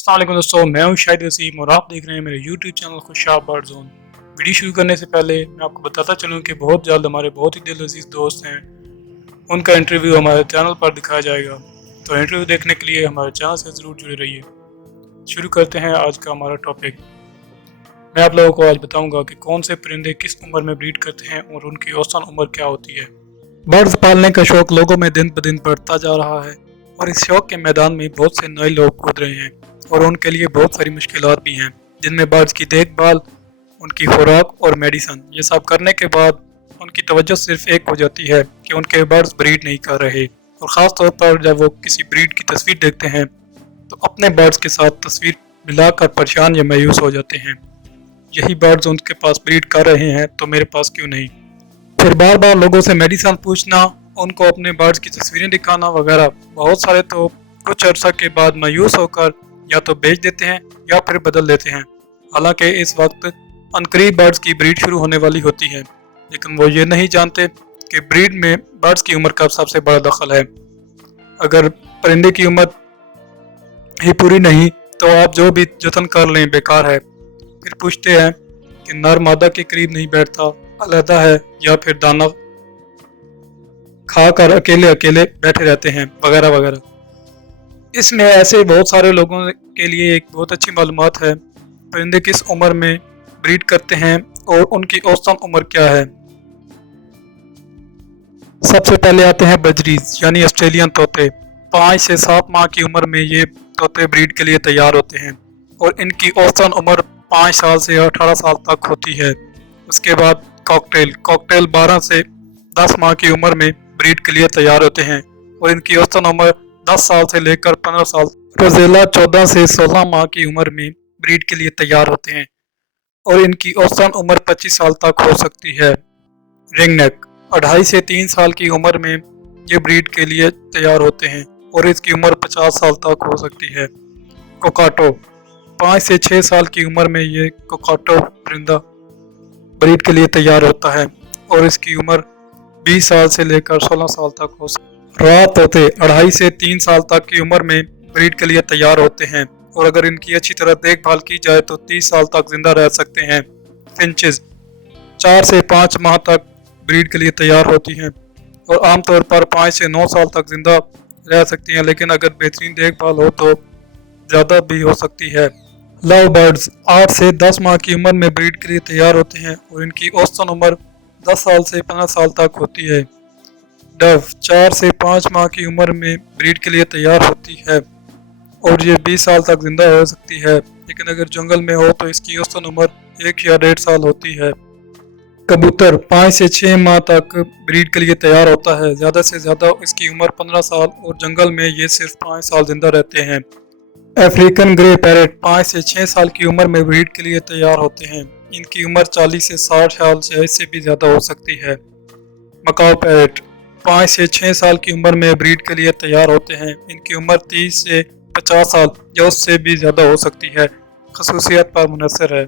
अस्सलाम वालेकुम दोस्तों, मैं हूं शाहिद वसीम और आप देख रहे हैं मेरे YouTube channel Khushab bird zone. Video शुरू करने से पहले मैं आपको बताता चलूं कि बहुत जल्द हमारे बहुत ही दिल अजीज दोस्त हैं, उनका इंटरव्यू हमारे चैनल पर दिखाया जाएगा। तो इंटरव्यू देखने के लिए हमारे चैनल से ज़रूर जुड़े रहिए। शुरू करते हैं आज का हमारा टॉपिक। मैं आप लोगों को आज बताऊँगा कि कौन से परिंदे किस उम्र में ब्रीड करते हैं और उनकी औसतन उम्र क्या होती है। बर्ड्स पालने का शौक लोगों में दिन ब दिन बढ़ता जा रहा है और इस शौक के मैदान में बहुत से नए लोग कूद रहे हैं और उनके लिए बहुत सारी मुश्किलात भी हैं, जिनमें बर्ड्स की देखभाल, उनकी खुराक और मेडिसन। ये सब करने के बाद उनकी तवज्जो सिर्फ एक हो जाती है कि उनके बर्ड्स ब्रीड नहीं कर रहे, और ख़ास तौर पर जब वो किसी ब्रीड की तस्वीर देखते हैं तो अपने बर्ड्स के साथ तस्वीर मिलाकर परेशान या मायूस हो जाते हैं। यही बर्ड्स उनके पास ब्रीड कर रहे हैं तो मेरे पास क्यों नहीं। फिर बार बार लोगों से मेडिसन पूछना, उनको अपने बर्ड्स की तस्वीरें दिखाना वगैरह। बहुत सारे तो कुछ अर्सा के बाद मायूस होकर या तो बेच देते हैं या फिर बदल देते हैं। हालांकि इस वक्त अनकरीब बर्ड्स की ब्रीड शुरू होने वाली होती है, लेकिन वो ये नहीं जानते कि ब्रीड में बर्ड्स की उम्र का सबसे बड़ा दखल है। अगर परिंदे की उम्र ही पूरी नहीं तो आप जो भी जतन कर लें बेकार है। फिर पूछते हैं कि नर मादा के करीब नहीं बैठता, अलहदा है, या फिर दाना खाकर अकेले अकेले बैठे रहते हैं वगैरह वगैरह। इसमें ऐसे बहुत सारे लोगों के लिए एक बहुत अच्छी मालूमात है परिंदे किस उम्र में ब्रीड करते हैं और उनकी औसतन उम्र क्या है। सबसे पहले आते हैं बजरीज यानी ऑस्ट्रेलियन तोते। 5 से 7 माह की उम्र में ये तोते ब्रीड के लिए तैयार होते हैं और इनकी औसतन उम्र 5 साल से 18 साल तक होती है। उसके बाद कॉकटेल 12 से 10 माह की उम्र में ब्रीड के लिए तैयार होते हैं और इनकी औसतन उम्र 10 साल से लेकर 15 साल। रोजेला 14 से 16 माह की उम्र में ब्रीड के लिए तैयार होते हैं और इनकी औसतन उम्र 25 साल तक हो सकती है। रिंगनेक 2.5 से 3 साल की उम्र में ये ब्रीड के लिए तैयार होते हैं और इसकी उम्र 50 साल तक हो सकती है। कोकाटो 5 से 6 साल की उम्र में ये कोकाटो परिंदा ब्रीड के लिए तैयार होता है और इसकी उम्र 20 साल से लेकर 16 साल तक हो सकती है। रॉ तोते 2.5 से 3 साल तक की उम्र में ब्रीड के लिए तैयार होते हैं और अगर इनकी अच्छी तरह देखभाल की जाए तो 30 साल तक जिंदा रह सकते हैं। फिंचेस 4 से 5 माह तक ब्रीड के लिए तैयार होती हैं और आमतौर पर 5 से 9 साल तक जिंदा रह सकती हैं, लेकिन अगर बेहतरीन देखभाल हो तो ज़्यादा भी हो सकती है। लव बर्ड्स 8 से 10 माह की उम्र में ब्रीड के लिए तैयार होते हैं और इनकी औसतन उम्र 10 साल से 15 साल तक होती है। डव 4 से 5 माह की उम्र में ब्रीड के लिए तैयार होती है और ये 20 साल तक जिंदा हो सकती है, लेकिन अगर जंगल में हो तो इसकी औसतन उम्र 1 या 1.5 साल होती है। कबूतर 5 से 6 माह तक ब्रीड के लिए तैयार होता है, ज़्यादा से ज़्यादा इसकी उम्र 15 साल और जंगल में ये सिर्फ 5 साल जिंदा रहते हैं। अफ्रीकन ग्रे पैरेट 5 से 6 साल की उम्र में ब्रीड के लिए तैयार होते हैं, इनकी उम्र 40 से 60 साल से इससे भी ज़्यादा हो सकती है। मकाओ पैरेट 5 से 6 साल की उम्र में ब्रीड के लिए तैयार होते हैं, इनकी उम्र 30 से 50 साल या उससे भी ज़्यादा हो सकती है, खसूसियत पर मुनहसर है।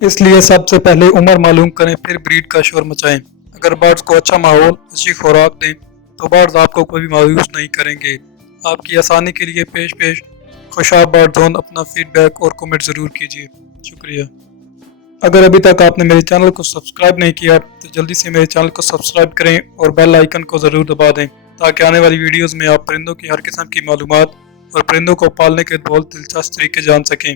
इसलिए सबसे पहले उम्र मालूम करें फिर ब्रीड का शोर मचाएं। अगर बर्ड्स को अच्छा माहौल, अच्छी खुराक दें तो बर्ड्स आपको कोई मायूस नहीं करेंगे। आपकी आसानी के लिए पेश खुशाब बर्ड जोन अपना फीडबैक और कमेंट ज़रूर कीजिए। शुक्रिया। अगर अभी तक आपने मेरे चैनल को सब्सक्राइब नहीं किया तो जल्दी से मेरे चैनल को सब्सक्राइब करें और बेल आइकन को ज़रूर दबा दें, ताकि आने वाली वीडियोस में आप परिंदों की हर किस्म की मालूमात और परिंदों को पालने के बहुत दिलचस्प तरीके जान सकें।